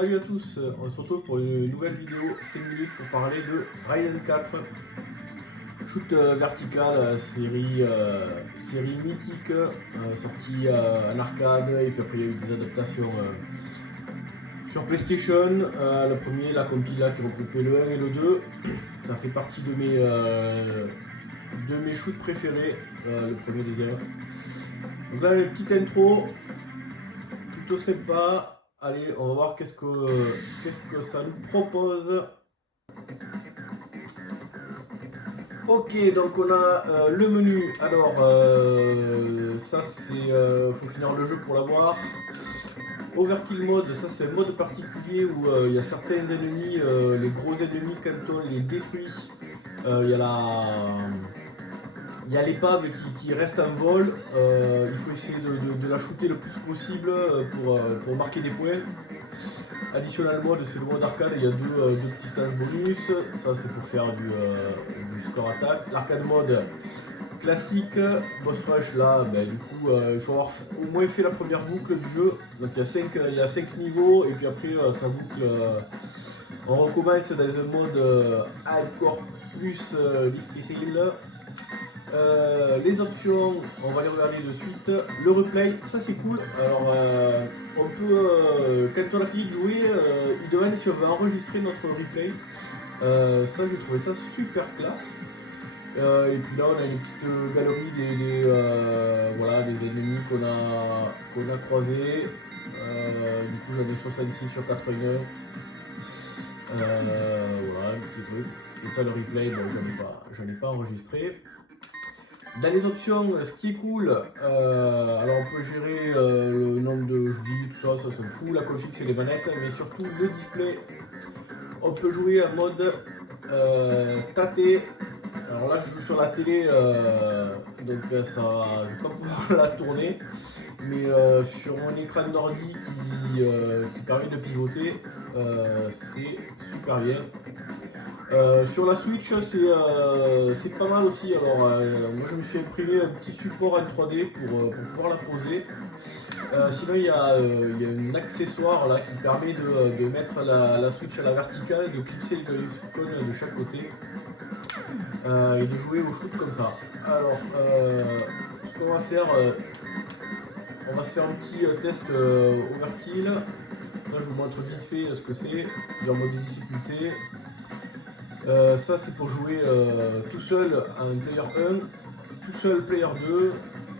Salut à tous, on se retrouve pour une nouvelle vidéo, 5 minutes pour parler de Raiden 4. Shoot vertical, série mythique, sortie en arcade, et puis après il y a eu des adaptations sur PlayStation. Le premier, la compila qui regroupait le 1 et le 2, ça fait partie de mes shoots préférés, le premier, deuxième. Donc là, une petite intro, plutôt sympa. Allez, on va voir qu'est-ce que ça nous propose. Ok, donc on a le menu. Alors, ça c'est. Faut finir le jeu pour l'avoir. Overkill mode, ça c'est un mode particulier où il y a certains ennemis, les gros ennemis, quand on les détruit, il y a l'épave qui reste en vol. Il faut essayer de la shooter le plus possible pour marquer des points. Additional mode, c'est le mode arcade, il y a deux petits stages bonus. Ça c'est pour faire du score attack. L'arcade mode classique, boss rush là, du coup il faut avoir au moins fait la première boucle du jeu. Donc il y a 5 niveaux et puis après ça boucle. On recommence dans un mode hardcore plus difficile. Les options, on va les regarder de suite. Le replay, ça c'est cool. Alors, on peut, quand on a fini de jouer, il demande si on veut enregistrer notre replay. Ça, j'ai trouvé ça super classe. Et puis là, on a une petite galerie des ennemis qu'on a croisés. Du coup, j'en ai 66 sur 81. Voilà, un petit truc. Et ça, le replay, j'en ai pas enregistré. Dans les options, ce qui est cool, alors on peut gérer le nombre de vies, tout ça, ça se fout, la config c'est les manettes, mais surtout le display. On peut jouer en mode tâté. Alors là je joue sur la télé, donc ça, je vais pas pouvoir la tourner, mais sur mon écran d'ordi qui permet de pivoter, c'est super bien. Sur la Switch, c'est pas mal aussi. Alors, moi je me suis imprimé un petit support en 3D pour pouvoir la poser. Sinon, il y a un accessoire là qui permet de mettre la Switch à la verticale et de clipser le Joy-Con de chaque côté et de jouer au shoot comme ça. Alors, ce qu'on va faire, on va se faire un petit test overkill. Là, je vous montre vite fait ce que c'est, plusieurs modes de difficulté. Ça c'est pour jouer tout seul en player 1, tout seul player 2,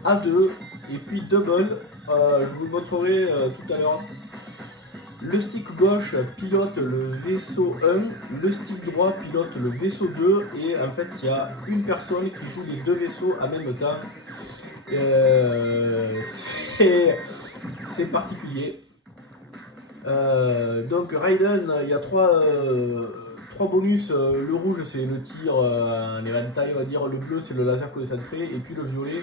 à 2 et puis double. Je vous le montrerai tout à l'heure. Le stick gauche pilote le vaisseau 1, le stick droit pilote le vaisseau 2 et en fait il y a une personne qui joue les deux vaisseaux en même temps. C'est particulier. Donc Raiden, il y a trois bonus. Le rouge c'est le tir en éventail, on va dire. Le bleu c'est le laser concentré et puis le violet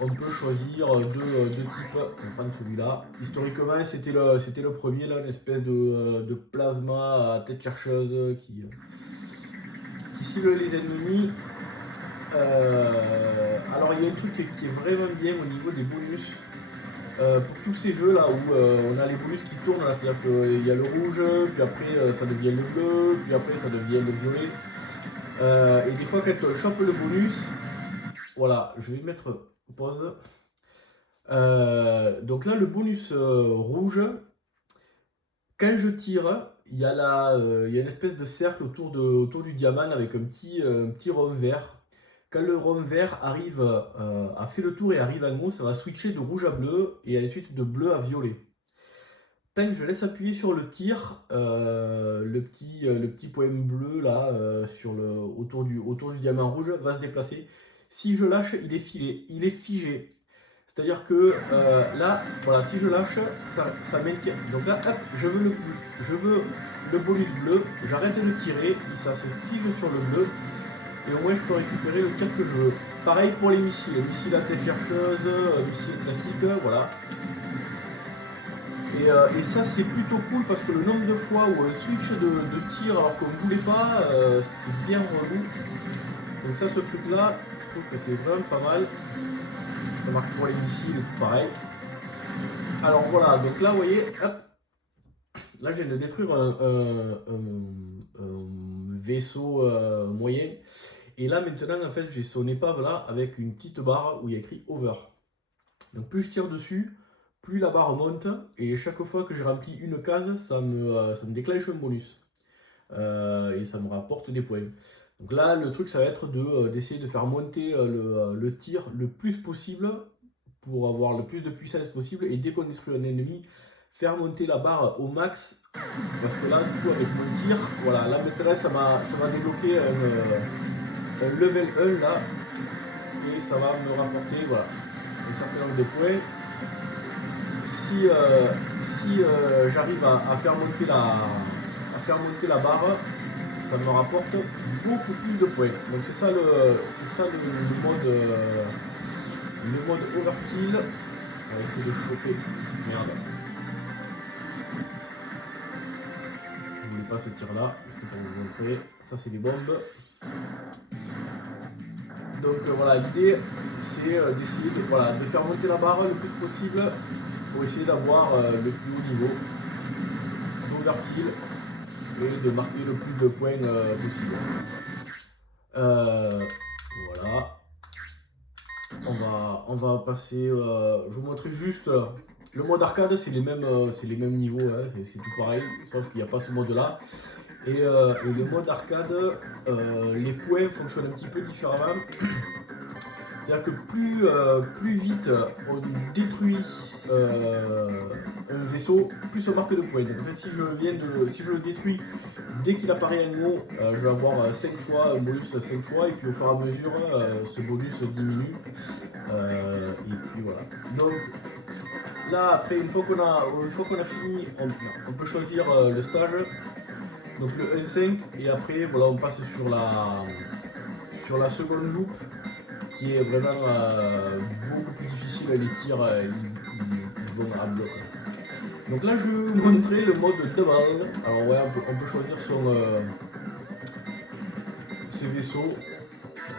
on peut choisir deux types. On va prendre celui-là. Historiquement c'était le premier là, une espèce de plasma à tête chercheuse qui cible les ennemis. Alors il y a un truc qui est vraiment bien au niveau des bonus. Pour tous ces jeux là où on a les bonus qui tournent, c'est-à-dire qu'il y a le rouge, puis après ça devient le bleu, puis après ça devient le violet. Et des fois quand on chope le bonus, voilà, je vais mettre pause. Donc là le bonus rouge, quand je tire, il y a une espèce de cercle autour du diamant avec un petit rond vert. Quand le rond vert arrive, a fait le tour et arrive en haut, ça va switcher de rouge à bleu et ensuite de bleu à violet. Tant que je laisse appuyer sur le tir, le petit point bleu là autour du diamant rouge va se déplacer. Si je lâche, il est figé. C'est-à-dire que là, voilà, si je lâche, ça maintient. Donc là, hop, je veux le bonus bleu, j'arrête de tirer, ça se fige sur le bleu. Et au moins je peux récupérer le tir que je veux. Pareil pour les missiles à tête chercheuse, missiles classiques, voilà. Et ça c'est plutôt cool parce que le nombre de fois où un switch de tir alors qu'on ne voulait pas, c'est bien relou. Donc ça, ce truc là, je trouve que c'est vraiment pas mal. Ça marche pour les missiles et tout pareil. Alors voilà, donc là vous voyez, hop, là je viens de détruire un vaisseau moyen. Et là maintenant en fait j'ai son épave là avec une petite barre où il y a écrit over. Donc plus je tire dessus, plus la barre monte. Et chaque fois que je remplis une case, ça me déclenche un bonus. Et ça me rapporte des points. Donc là le truc ça va être d'essayer de faire monter le tir le plus possible pour avoir le plus de puissance possible. Et dès qu'on détruit un ennemi, faire monter la barre au max. Parce que là du coup avec mon tir, voilà, là maintenant ça m'a débloqué un level 1 là, et ça va me rapporter voilà, un certain nombre de points. Si j'arrive à faire monter la barre, ça me rapporte beaucoup plus de points. Donc c'est ça le mode overkill. On va essayer de choper. Merde. Je voulais pas ce tir là, c'était pour vous montrer. Ça c'est des bombes. Donc voilà, l'idée c'est d'essayer de faire monter la barre le plus possible pour essayer d'avoir le plus haut niveau d'overkill et de marquer le plus de points possible. Voilà. On va passer. Je vous montrer juste le mode arcade, c'est les mêmes niveaux, hein, c'est tout pareil, sauf qu'il n'y a pas ce mode là. Et le mode arcade, les points fonctionnent un petit peu différemment. C'est-à-dire que plus vite on détruit un vaisseau, plus on marque de points. Donc en fait, si je le détruis dès qu'il apparaît en haut, je vais avoir 5 fois un bonus 5 fois, et puis au fur et à mesure, ce bonus diminue. Et puis voilà. Donc là, après, une fois qu'on a fini, on peut choisir le stage. Donc le 1-5, et après voilà, on passe sur la seconde loupe, qui est vraiment beaucoup plus difficile. Les tirs ils vont à bloc. Donc là je vais vous montrer le mode double. Alors ouais, on peut choisir ses vaisseaux.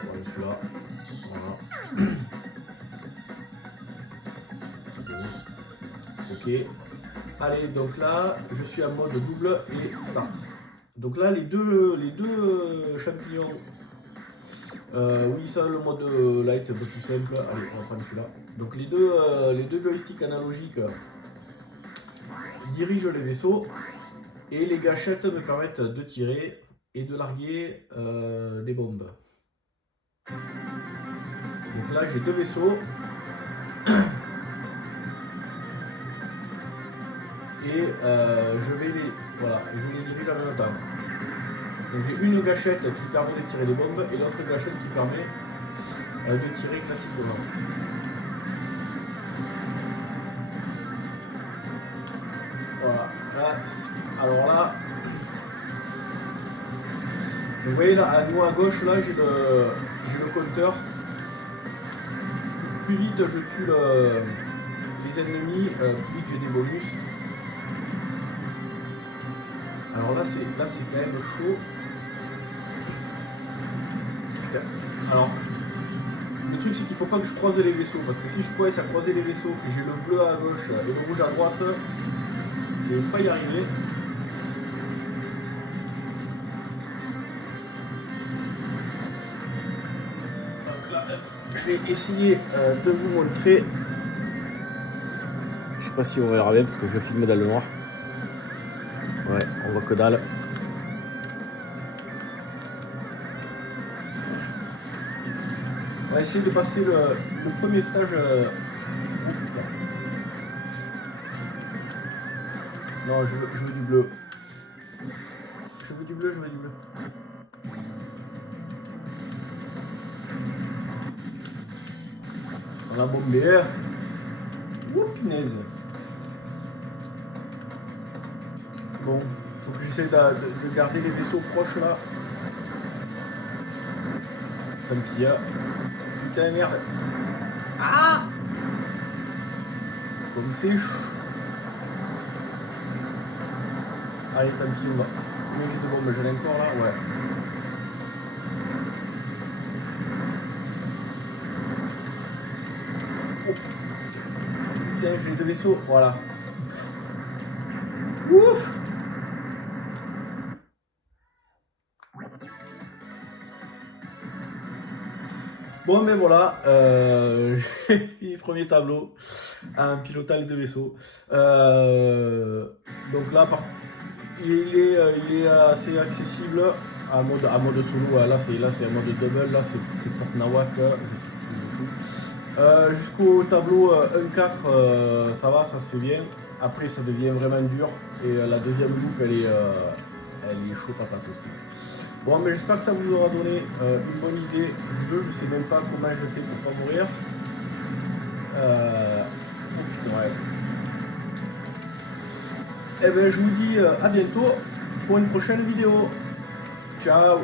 Voilà, celui-là. Voilà. Ok. Allez, donc là je suis en mode double et start. Donc là les deux champignons. Oui, ça, le mode light c'est un peu plus simple. Allez, on va prendre celui-là. Donc les deux joysticks analogiques dirigent les vaisseaux, et les gâchettes me permettent de tirer et de larguer des bombes. Donc là j'ai deux vaisseaux. Et je les dirige en même temps. Donc j'ai une gâchette qui permet de tirer des bombes et l'autre gâchette qui permet de tirer classiquement. Voilà. Alors là, vous voyez là, à nous à gauche, là j'ai le compteur. Plus vite je tue les ennemis, plus vite j'ai des bonus. Alors là c'est quand même chaud. Putain. Alors, le truc c'est qu'il faut pas que je croise les vaisseaux, parce que si je commence à croiser les vaisseaux, que j'ai le bleu à gauche et le rouge à droite, je vais pas y arriver. Donc là, je vais essayer de vous montrer. Je sais pas si on verra bien parce que je filme dans le noir. Ouais, on voit que dalle. On va essayer de passer le premier stage. Oh putain. Non, je veux du bleu. Je veux du bleu. On a bombé. Ouh, punaise. Bon, il faut que j'essaie de garder les vaisseaux proches là. Tant pis. Putain, merde. Ah! Comme c'est chaud. Allez, tant pis, on va. Mais j'ai de bombes, j'en ai encore là, ouais. Oh. Putain, j'ai deux vaisseaux, voilà. Ouf! Bon, mais voilà, j'ai fini le premier tableau en pilotage de vaisseau. Donc là, il est assez accessible à mode solo. Là, c'est un mode double. Là, c'est Port Nawak. Je sais plus dessous. Jusqu'au tableau 1-4, ça va, ça se fait bien. Après, ça devient vraiment dur. Et la deuxième loupe, elle est chaud patate aussi. Bon, mais j'espère que ça vous aura donné une bonne idée du jeu. Je sais même pas comment je fais pour pas mourir. Oh putain, ouais. Et ben, je vous dis à bientôt pour une prochaine vidéo. Ciao!